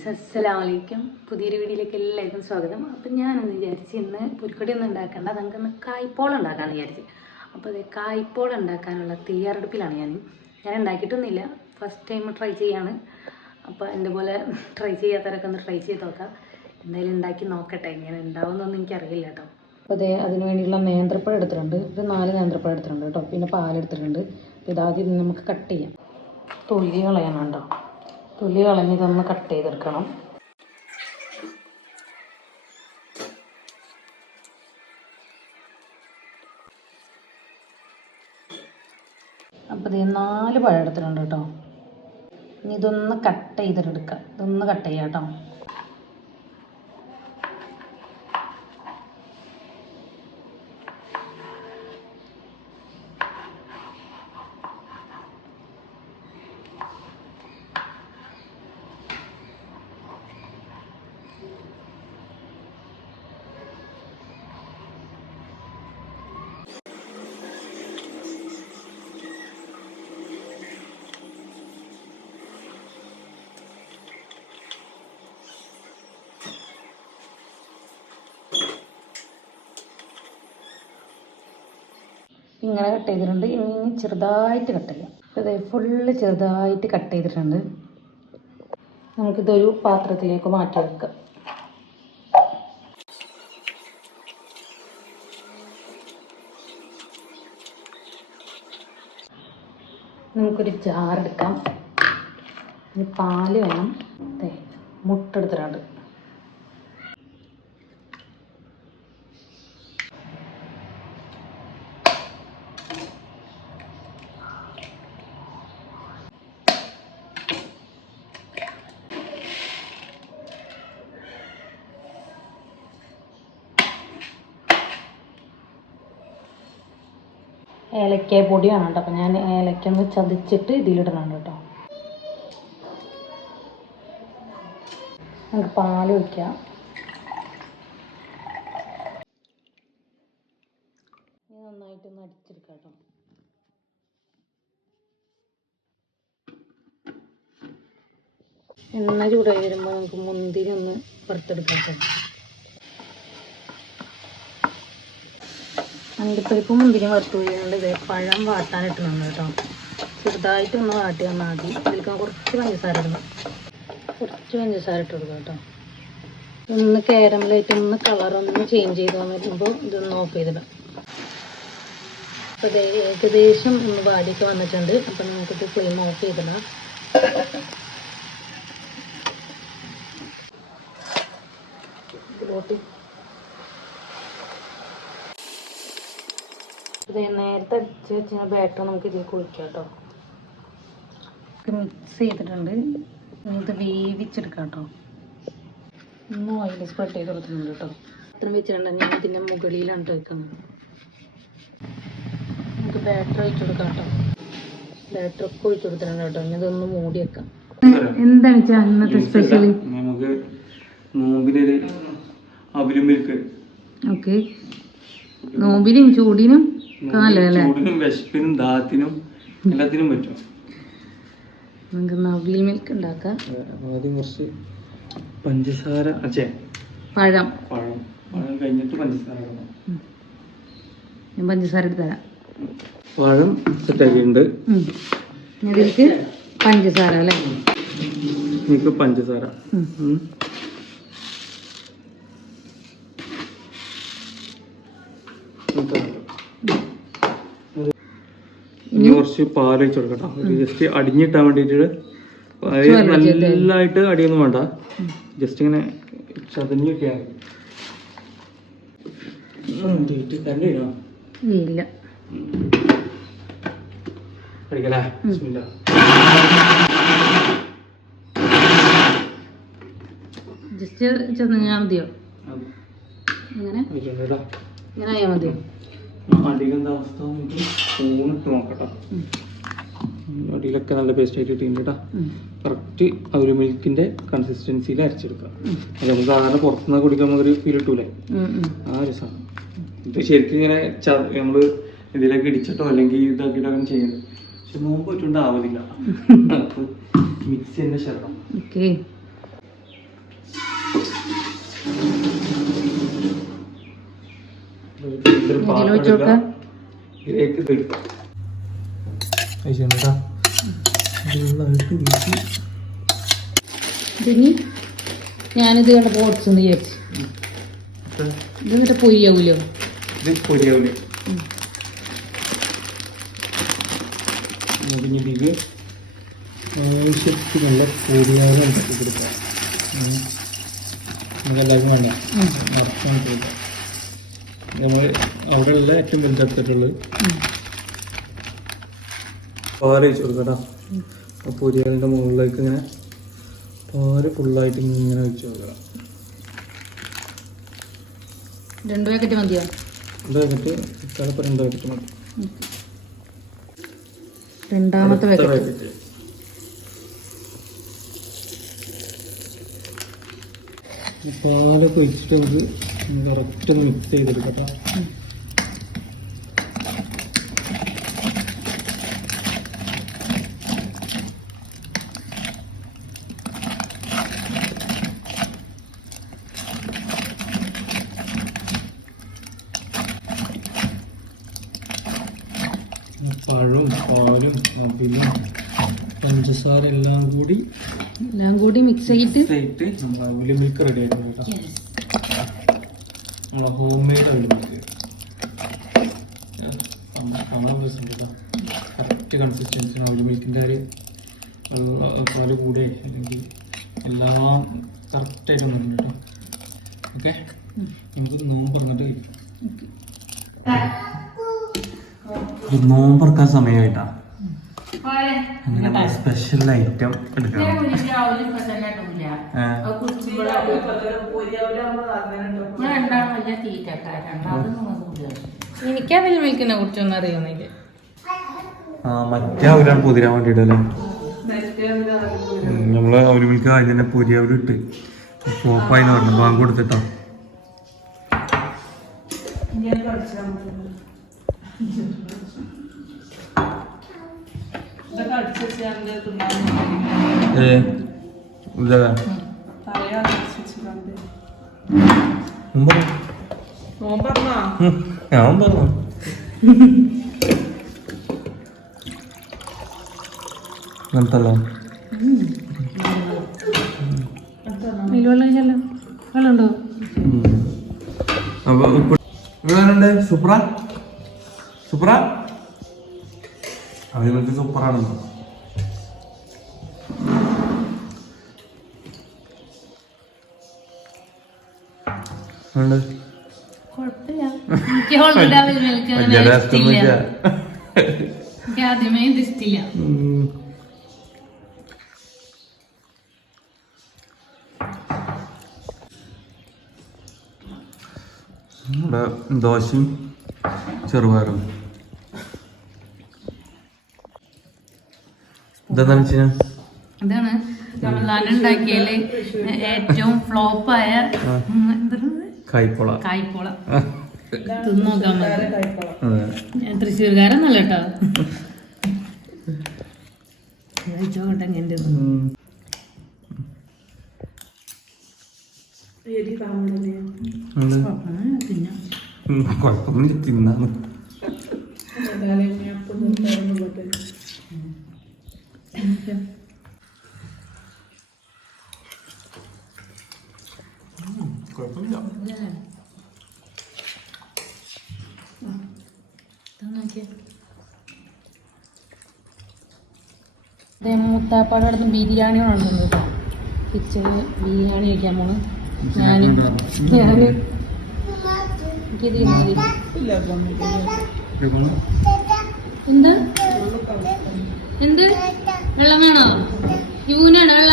Guys, അസ്സലാമലൈക്കും. പുതിയൊരു വീഡിയോയിലേക്ക് എല്ലാവർക്കും സ്വാഗതം. അപ്പം ഞാനൊന്ന് വിചാരിച്ച് ഇന്ന് പുൽക്കൊടി ഒന്നും ഉണ്ടാക്കണ്ട, നമുക്കൊന്ന് കായ്പോളം ഉണ്ടാക്കാമെന്ന് വിചാരിച്ച്. അപ്പോൾ അത് കായ്പോളം ഉണ്ടാക്കാനുള്ള തയ്യാറെടുപ്പിലാണ് ഞാൻ ഉണ്ടാക്കിയിട്ടൊന്നുമില്ല, ഫസ്റ്റ് ടൈം ട്രൈ ചെയ്യാണ്. അപ്പോൾ എൻ്റെ പോലെ ട്രൈ ചെയ്യാത്തവരൊക്കെ ഒന്ന് ട്രൈ ചെയ്ത് നോക്കാം. എന്തായാലും ഉണ്ടാക്കി നോക്കട്ടെ, എങ്ങനെ ഉണ്ടാവുമെന്നൊന്നും എനിക്കറിയില്ല കേട്ടോ. അപ്പോൾ അതേ അതിന് വേണ്ടിയുള്ള നേന്ത്രപ്പഴം എടുത്തിട്ടുണ്ട്, ഒരു 4 നേന്ത്രപ്പഴം എടുത്തിട്ടുണ്ട് കേട്ടോ. പിന്നെ പാലെടുത്തിട്ടുണ്ട്. അപ്പോൾ ഇതാദ്യം നമുക്ക് കട്ട് ചെയ്യാം. തൊലി കളയണം കേട്ടോ. തൊലി കളഞ്ഞ് ഇതൊന്ന് കട്ട് ചെയ്തെടുക്കണം. അപ്പോൾ ഇത് 4 പഴം എടുത്തിട്ടുണ്ട് കേട്ടോ. ഇനി ഇതൊന്ന് കട്ട് ചെയ്തെടുക്കാം. ഇതൊന്ന് കട്ട് ചെയ്യാം കേട്ടോ. ഇങ്ങനെ കട്ട് ചെയ്തിട്ടുണ്ട്. ഇനി ചെറുതായിട്ട് കട്ട് ചെയ്യാം. അതെ, ഫുള്ള് ചെറുതായിട്ട് കട്ട് ചെയ്തിട്ടുണ്ട്. നമുക്കിതൊരു പാത്രത്തിലേക്ക് മാറ്റി വെക്കാം. നമുക്കൊരു ജാറെടുക്കാം. ഇനി പാല് വേണം. അതെ, മുട്ട എടുത്തിട്ടുണ്ട്. ഏലക്കായ പൊടിയാണ് കേട്ടോ. അപ്പം ഞാൻ ഏലക്ക ഒന്ന് ചതച്ചിട്ട് ഇതിലിടണം കേട്ടോ. നമുക്ക് പാൽ ഒഴിക്കാം. നന്നായിട്ടൊന്ന് അടിച്ചെടുക്കാം കേട്ടോ. എണ്ണ ചൂടായി വരുമ്പോൾ നമുക്ക് മുന്തിരി ഒന്ന് വറുത്തെടുക്കാം കേട്ടോ. അണ്ടിപ്പരിപ്പും മുന്തിരിയും വറുത്ത് പോയിട്ടുണ്ട്. ഇതേ പഴം വാട്ടാനിട്ടുണ്ട് കേട്ടോ. ചെറുതായിട്ട് ഒന്ന് വാട്ടി വന്നാൽ മതി. ഇതിലേക്ക് കുറച്ച് പഞ്ചസാര ഇടണം. കുറച്ച് പഞ്ചസാര ഇട്ട് കൊടുക്കാം കേട്ടോ. ഒന്ന് കാരമലായിട്ട് ഒന്ന് കളറൊന്ന് ചേഞ്ച് ചെയ്ത് വരുമ്പോൾ ഇതൊന്ന് ഓഫ് ചെയ്തിടാം. അപ്പോൾ ഇത് ഏകദേശം ഒന്ന് വാടിയൊക്കെ വന്നിട്ടുണ്ട്. അപ്പം നമുക്കിത് ഫ്ലെയിം ഓഫ് ചെയ്തിടാം. ഇതിലോട്ട് ഇത് നേരത്തെ അടിച്ച് വെച്ച ബാറ്റർ നമുക്ക് ഇതിലേക്ക് ഒഴിക്കാം കേട്ടോ. മിക്സ് ചെയ്തിട്ടുണ്ട്. ഇത് വേവിച്ചെടുക്കാം കേട്ടോ. ഒന്ന് ഓയിൽ സ്പ്രെഡ് ചെയ്ത് കൊടുത്തിട്ടുണ്ട് കേട്ടോ. അത്രയും വെച്ചിട്ടുണ്ട്. ഞാൻ ഇതിൻ്റെ മുകളിലാണ് വയ്ക്കുന്നത്. നമുക്ക് ബാറ്റർ ഒഴിച്ചു കൊടുക്കാം കേട്ടോ. ബാറ്ററൊക്കെ ഒഴിച്ചു കൊടുത്തിട്ടുണ്ട് കേട്ടോ. ഇനി ഇതൊന്ന് മൂടി വെക്കാം. എന്താണ് വെച്ചാൽ ഇന്നത്തെ സ്പെഷ്യൽ? നമുക്ക് നോമ്പിനൊരു അവിലും മിൽക്ക്. ഓക്കെ, നോമ്പിനും ചൂടിനും ചൂടിനും വിശപ്പിനും ദാഹത്തിനും എല്ലാത്തിനും പറ്റും. നമുക്ക് നവിൽ മിൽക്ക് ഉണ്ടാക്കാം. ആദ്യം കുറച്ച് പഞ്ചസാര, പഴം കഴിഞ്ഞിട്ട് പഞ്ചസാര. ഞാൻ പഞ്ചസാര എടുത്ത് തരാം. പഴം സെറ്റാക്കിയിട്ടുണ്ട്. ഇതിലേക്ക് പഞ്ചസാര അല്ലേ? എനിക്ക് പഞ്ചസാര ഇനി കുറച്ച് പാൽ ഒഴിച്ച് കൊടുക്കട്ടോ. ജസ്റ്റ് അടിഞ്ഞിട്ടാൻ വേണ്ടിയിട്ട്. നല്ലതായിട്ട് അടിയൊന്നും വേണ്ട, ജസ്റ്റ് ഇങ്ങനെ ചതഞ്ഞൊക്കെയാണ്. ഇല്ല അടിക്കല്ലേ? ജസ്റ്റ് ചതഞ്ഞാൽ മതിയോ? ഇങ്ങനെ ഇങ്ങനെ ആയാൽ മതിയോ? അടിക്കുന്ന അവസ്ഥ സ്പൂണിട്ട് നോക്കട്ടോ. അടിയിലൊക്കെ നല്ല പേസ്റ്റ് ആയിട്ട് ഇട്ടിട്ടുണ്ട് കേട്ടോ. കറക്റ്റ് ഒരു മിൽക്കിന്റെ കൺസിസ്റ്റൻസിയിൽ അരച്ചെടുക്കാം. അത് നമുക്ക് സാധാരണ പുറത്തുനിന്ന് കുടിക്കാൻ ഒരു ഫീൽ കിട്ടൂലേ, ആ ഒരു സാധനം. ഇത് ശരിക്കും ഇങ്ങനെ നമ്മള് ഇതിലേക്ക് ഇടിച്ചിട്ടോ അല്ലെങ്കിൽ ഇതാക്കിയിട്ടോ അങ്ങനെ ചെയ്യുന്നത്. പക്ഷെ നോമ്പ് പറ്റുകൊണ്ട് ആവതില്ല. മിക്സി തന്നെ ശരണം. ഇതൊരു പാത്രം എടുക്കുക. ഇതിലേക്ക് ഇത് എടുക്കാം. കേട്ടോ ഫുള്ളായിട്ട് വീട്ടി ഇതിനി ഞാനിത് കണ്ടപ്പോൾ ഓടിച്ചെന്ന് വിചാരിച്ചു. ഇത് എന്നിട്ട് പൊയ്യാവൂലോ? ഇത് പൊരിയാവൂലേ? ഇനി ഇതിൽ ആവശ്യത്തിനുള്ള പൊരിയാവ് ഉണ്ടാക്കി കൊടുക്കാം. നമുക്കെല്ലാവർക്കും വേണ്ട അർത്ഥം കൊടുക്കാം. നമ്മൾ അവിടെയുള്ള ഏറ്റവും വലുതെടുത്തിട്ടുള്ളത് പാല് വെച്ച് കൊടുക്കട്ടോ. ആ പൊരിയാലിൻ്റെ മുകളിലേക്ക് ഇങ്ങനെ പാല് ഫുള്ളായിട്ട് ഇങ്ങനെ വെച്ച് കൊടുക്കണം. 2 പാക്കറ്റ് മതിയോ? 2 പാക്കറ്റ് ചിലപ്പോൾ 2 പാക്കറ്റ് മതി. രണ്ടാമത്തെ പാക്കറ്റ് പാലൊക്കെ ഒഴിച്ചിട്ട് നമുക്ക് കറക്റ്റ് ഒന്ന് മിക്സ് ചെയ്തെടുക്കട്ടോ. പഴവും പാലും അവിലും പഞ്ചസാര എല്ലാം കൂടി മിക്സ് ചെയ്തിട്ട് നമ്മൾ അവല് മിൽക്ക് റെഡി ആയിരുന്നു കേട്ടോ. നമ്മളെ ഹോം മെയ്ഡ് അവല് മിൽക്ക് നമ്മളെ കേട്ടോ. കറക്റ്റ് കൺസിസ്റ്റൻസി അവല് മിൽക്കിൻ്റെ ഒരു പാല് കൂടെ അല്ലെങ്കിൽ എല്ലാം കറക്റ്റായിട്ട് വന്നിട്ടുണ്ട് കേട്ടോ. ഓക്കെ, നമുക്ക് നോമ്പ് പറഞ്ഞിട്ട് കഴിക്കാം. നോമ്പറക്കാൻ സമയമായിട്ടാ. അങ്ങനെ സ്പെഷ്യൽ ഐറ്റം എടുക്കണം. എനിക്കതിൽ വിളിക്കുന്ന കുറിച്ചൊന്നും അറിയുന്നില്ല. മറ്റേ അവലാണ് പൊതിരാൻ വേണ്ടിട്ടല്ലേ. നമ്മള് അവര് വിളിക്കുക അതിനെ പൊരി അവരിട്ട് പോപ്പായിന്ന് പറഞ്ഞു ബാങ്ക് കൊടുത്തിട്ടോ. ഞാൻ പറഞ്ഞു അങ്ങനത്തല്ലോ. വെള്ളമുണ്ടോ? അപ്പൊ ഇവിടെ സൂപ്പറാ സൂപ്പറാ അവർക്ക് സൂപ്പറാണല്ലോ. ആദ്യമേ ഇഷ്ടമില്ല. ഇവിടെ ദോശയും ചെറുപയറും. ഇതെന്താണെന്ന് വെച്ചാൽ ഇതാണ് റമദാൻ ഉണ്ടാക്കിയതില് ഏറ്റവും ഫ്ലോപ്പായ കായ്പോള. തിന്നോക്കാൻ മതി. ഞാൻ തൃശ്ശൂർക്കാരൊന്നല്ല കേട്ടോ. കഴിച്ചോട്ടെ. എങ്ങനെ കുഴപ്പമൊന്നും തിന്നാന്ന്. മുത്താപ്പാടെ അടുത്ത് ബിരിയാണി കൊണ്ടുവന്നു കേട്ടോ. കിച്ചണിൽ ബിരിയാണി കഴിക്കാൻ പോണ്. എന്താ എന്ത് വെള്ളം വേണോ? യൂനാണ് വെള്ളം